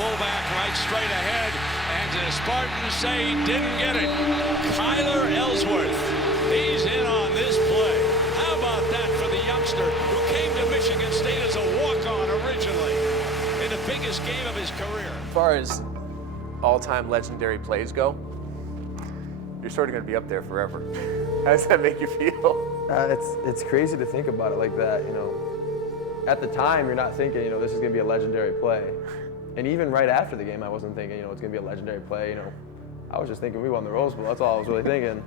fullback right straight ahead, and the Spartans say he didn't get it. Kyler Elsworth, he's in on this play. How about that for the youngster who came to Michigan State as a walk-on originally in the biggest game of his career? As far as all-time legendary plays go, you're sort of going to be up there forever. How does that make you feel? It's crazy to think about it like that, you know. At the time, you're not thinking, you know, this is going to be a legendary play. And even right after the game, I wasn't thinking, you know, it's going to be a legendary play, you know. I was just thinking we won the Rose Bowl. That's all I was really thinking.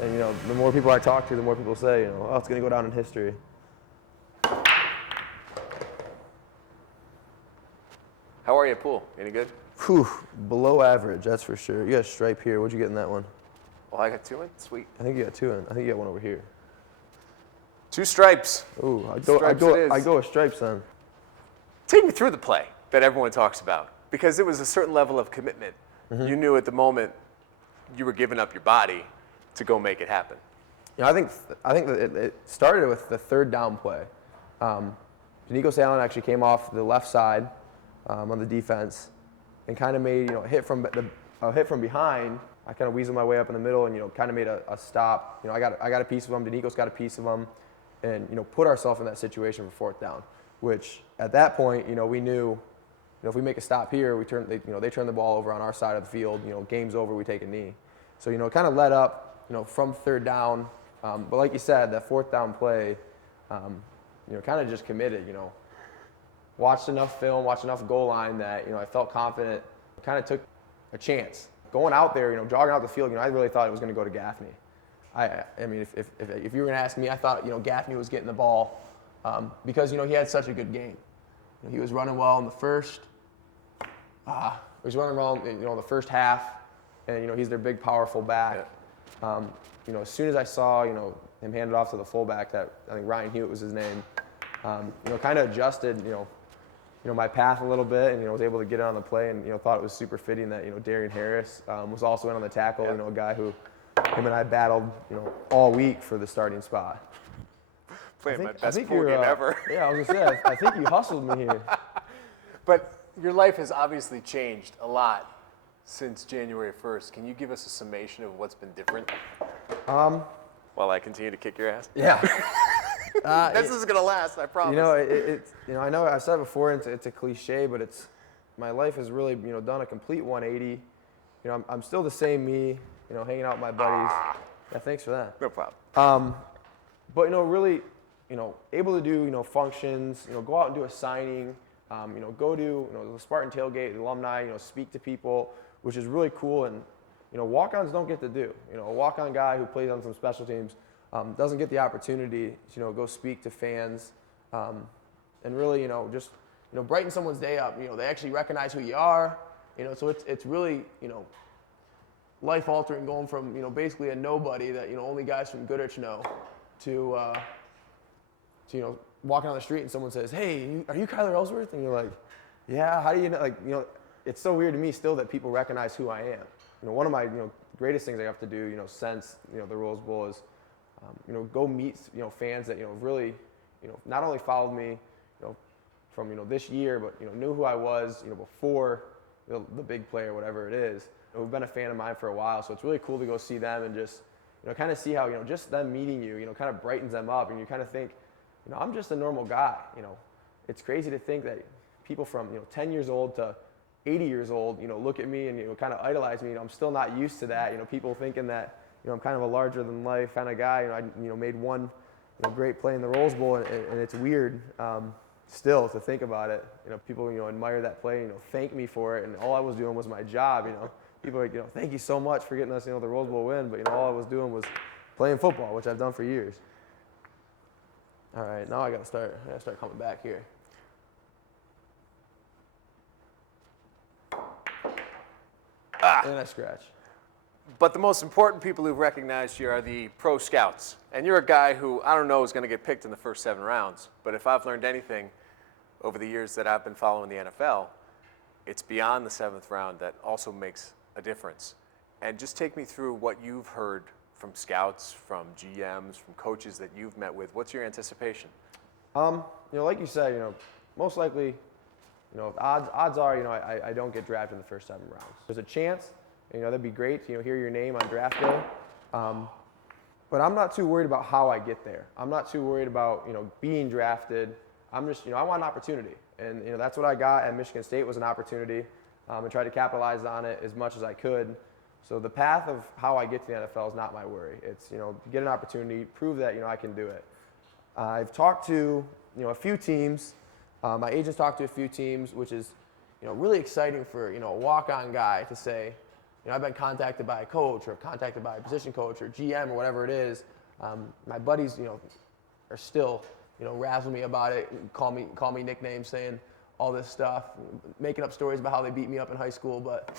And, you know, the more people I talk to, the more people say, you know, oh, it's going to go down in history. How are you at pool? Any good? Whew, below average, that's for sure. You got a stripe here. What'd you get in that one? Well, I got 2 in. Sweet. I think you got 2 in. I think you got one over here. 2 stripes. Ooh, I go with stripes then. Take me through the play that everyone talks about, because it was a certain level of commitment. You knew at the moment you were giving up your body to go make it happen. You know, I think that it started with the third down play. Janico Salen actually came off the left side on the defense and kind of made, you know, a hit from behind. I kind of weaseled my way up in the middle and, you know, kind of made a stop. You know, I got a piece of him. Danico's got a piece of him, and, you know, put ourselves in that situation for 4th down. Which at that point, you know, we knew, you know, if we make a stop here, they turn the ball over on our side of the field. You know, game's over. We take a knee. So, you know, it kind of led up, you know, from 3rd down. But like you said, that 4th down play, you know, kind of just committed. You know, watched enough film, watched enough goal line that, you know, I felt confident. Kind of took a chance. Going out there, you know, jogging out the field, you know, I really thought it was going to go to Gaffney. I mean, if you were going to ask me, I thought, you know, Gaffney was getting the ball because, you know, he had such a good game. You know, he was running well in the first. He was running well, you know, in the first half, and, you know, he's their big, powerful back. You know, as soon as I saw, you know, him hand it off to the fullback, that I think Ryan Hewitt was his name, you know, kind of adjusted, you know, my path a little bit, and, you know, was able to get it on the play, and, you know, thought it was super fitting that, you know, Darian Harris was also in on the tackle, you know, a guy who him and I battled, you know, all week for the starting spot. Playing my best pool game ever. Yeah, I was going to say, I think you hustled me here. But your life has obviously changed a lot since January 1st. Can you give us a summation of what's been different? While I continue to kick your ass? Yeah. This is going to last, I promise. You know, you know, I know I said it before, it's a cliche, but my life has really, you know, done a complete 180. You know, I'm still the same me, you know, hanging out with my buddies. Yeah, thanks for that. No problem. But, you know, really, you know, able to do, you know, functions, you know, go out and do a signing, you know, go to, you know, the Spartan tailgate, the alumni, you know, speak to people, which is really cool. And, you know, walk-ons don't get to do. You know, a walk-on guy who plays on some special teams doesn't get the opportunity to, you know, go speak to fans and really, you know, just, you know, brighten someone's day up. You know, they actually recognize who you are, you know, so it's really, you know, life-altering going from, you know, basically a nobody that, you know, only guys from Goodrich know to you know, walking on the street and someone says, hey, are you Kyler Elsworth? And you're like, yeah, how do you know? Like, you know, it's so weird to me still that people recognize who I am. You know, one of my, you know, greatest things I have to do, you know, since, you know, the Rose Bowl is, you know, go meet, you know, fans that, you know, really, you know, not only followed me, you know, from, you know, this year, but, you know, knew who I was, you know, before the big play or whatever it is. You know, we've been a fan of mine for a while, so it's really cool to go see them and just, you know, kind of see how, you know, just them meeting you, you know, kind of brightens them up, and you kind of think, you know, I'm just a normal guy. You know, it's crazy to think that people from, you know, 10 years old to 80 years old, you know, look at me and, you know, kind of idolize me. You know, I'm still not used to that. You know, people thinking that, you know, I'm kind of a larger than life kind of guy. You know, I, you know, made one, you know, great play in the Rose Bowl, and it's weird still to think about it. You know, people, you know, admire that play, you know, thank me for it, and all I was doing was my job. You know, people are like, you know, thank you so much for getting us, you know, the Rose Bowl win, but, you know, all I was doing was playing football, which I've done for years. All right, now I gotta start coming back here. And I scratch. But the most important people who've recognized you are the pro scouts. And you're a guy who I don't know is going to get picked in the first 7 rounds. But if I've learned anything over the years that I've been following the NFL, it's beyond the 7th round that also makes a difference. And just take me through what you've heard from scouts, from GMs, from coaches that you've met with. What's your anticipation? You know, like you said, you know, most likely Odds are, I don't get drafted in the first 7 rounds. There's a chance, that'd be great to, hear your name on draft day. But I'm not too worried about how I get there. I'm not too worried about, being drafted. I'm just, I want an opportunity. And, that's what I got at Michigan State was an opportunity, and tried to capitalize on it as much as I could. So the path of how I get to the NFL is not my worry. It's, to get an opportunity, prove that, I can do it. I've talked to, a few teams. My agent's talked to a few teams, which is, really exciting for, a walk-on guy to say, I've been contacted by a coach or contacted by a position coach or GM or whatever it is. My buddies, are still, razzle me about it, call me nicknames, saying all this stuff, making up stories about how they beat me up in high school. But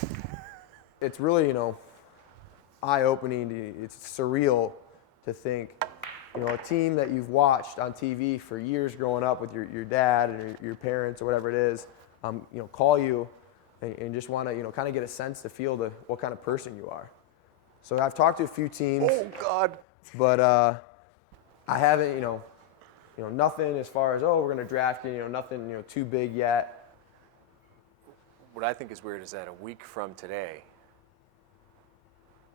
it's really, eye-opening. It's surreal to think, a team that you've watched on TV for years growing up with your dad and your parents or whatever it is, call you and just want to, kind of get a sense to feel what kind of person you are. So I've talked to a few teams. Oh, God. But I haven't, nothing as far as, we're going to draft you, nothing, too big yet. What I think is weird is that a week from today,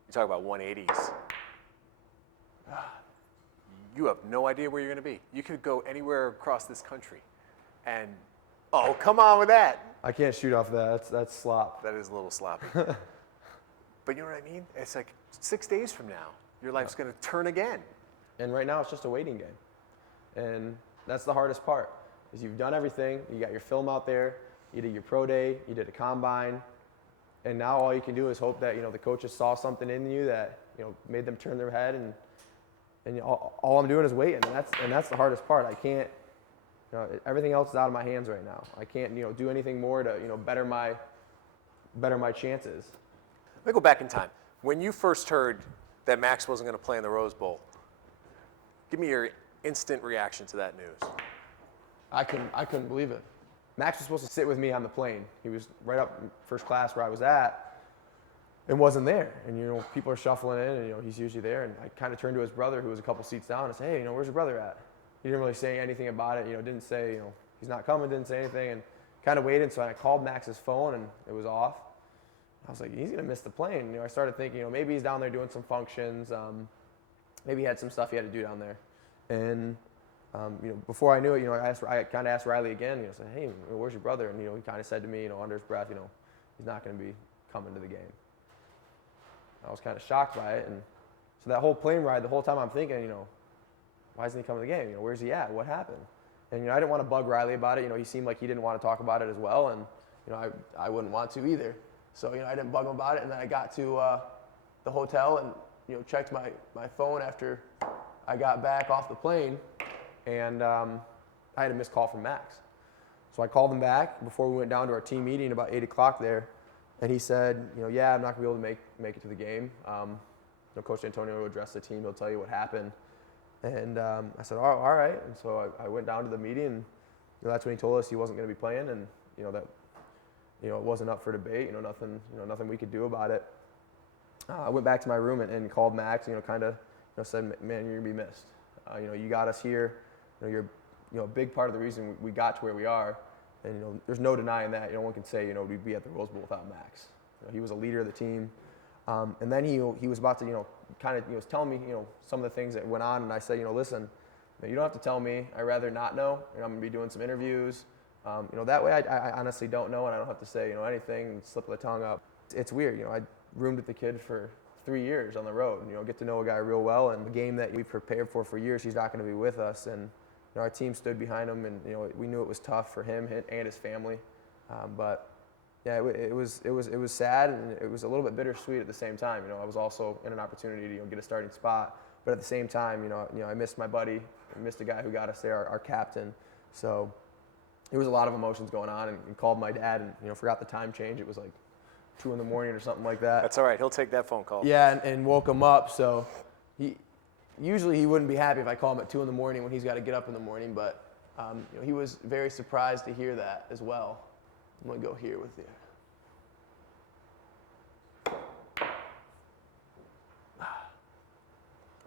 you talk about 180s. You have no idea where you're going to be. You could go anywhere across this country. And, come on with that. I can't shoot off that. That's slop. That is a little sloppy. But you know what I mean? It's like 6 days from now, your life's going to turn again. And right now it's just a waiting game. And that's the hardest part, is you've done everything. You got your film out there. You did your pro day. You did a combine. And now all you can do is hope that, the coaches saw something in you that, made them turn their head. And all I'm doing is waiting. And that's the hardest part. I can't, everything else is out of my hands right now. I can't, do anything more to, better my chances. Let me go back in time. When you first heard that Max wasn't going to play in the Rose Bowl, give me your instant reaction to that news. I couldn't believe it. Max was supposed to sit with me on the plane. He was right up in first class where I was at and wasn't there. And, people are shuffling in and, he's usually there. And I kind of turned to his brother who was a couple seats down and said, hey, where's your brother at? He didn't really say anything about it. Didn't say, he's not coming, didn't say anything, and kind of waited. So I called Max's phone and it was off. I was like, he's going to miss the plane. I started thinking, maybe he's down there doing some functions. Maybe he had some stuff he had to do down there. And, before I knew it, I kind of asked Riley again, I said, hey, where's your brother? And, he kind of said to me, under his breath, he's not going to be coming to the game. I was kind of shocked by it. And so that whole plane ride, the whole time I'm thinking, why isn't he coming to the game? Where's he at? What happened? And, I didn't want to bug Riley about it. He seemed like he didn't want to talk about it as well. And, I wouldn't want to either. So, I didn't bug him about it. And then I got to the hotel and, checked my phone after I got back off the plane. And I had a missed call from Max. So I called him back before we went down to our team meeting about 8 o'clock there. And he said, yeah, I'm not going to be able to make it to the game. Coach Antonio will address the team. He'll tell you what happened. And I said, all right. And so I went down to the meeting, and that's when he told us he wasn't going to be playing, and that it wasn't up for debate. Nothing we could do about it. I went back to my room and called Max. Kind of said, man, you're gonna be missed. You got us here. You're a big part of the reason we got to where we are. And there's no denying that. No one can say we'd be at the Rose Bowl without Max. He was a leader of the team. And then he was about to was telling me some of the things that went on, and I said listen, you don't have to tell me. I'd rather not know. I'm gonna be doing some interviews. That way I honestly don't know, and I don't have to say anything and slip the tongue up. It's weird. I roomed with the kid for 3 years on the road, and get to know a guy real well. And the game that we prepared for years, he's not going to be with us. And our team stood behind him, and we knew it was tough for him and his family. But yeah, it was sad, and it was a little bit bittersweet at the same time. I was also in an opportunity to get a starting spot, but at the same time, I missed my buddy, I missed the guy who got us there, our captain. So there was a lot of emotions going on, and called my dad, and forgot the time change. It was like 2 in the morning or something like that. That's all right. He'll take that phone call. Yeah, and woke him up. So usually he wouldn't be happy if I call him at 2 in the morning when he's got to get up in the morning. But he was very surprised to hear that as well. I'm gonna go here with you.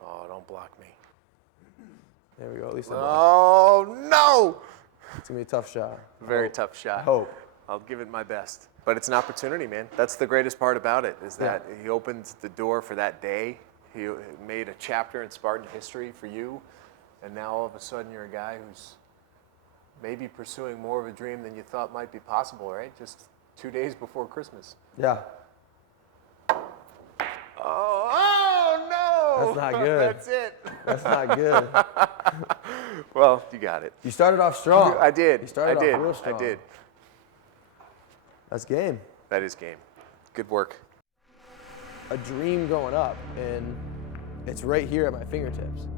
Oh, don't block me. There we go. At least. Oh no! It's going to be a tough shot. Very tough shot. I hope. I'll give it my best. But it's an opportunity, man. That's the greatest part about it, is that he opened the door for that day. He made a chapter in Spartan history for you. And now all of a sudden you're a guy who's maybe pursuing more of a dream than you thought might be possible, right? Just 2 days before Christmas. Yeah. Oh no! That's not good. That's it. That's not good. Well, you got it. You started off strong. I did. You started off real strong. I did. That's game. That is game. Good work. A dream going up, and it's right here at my fingertips.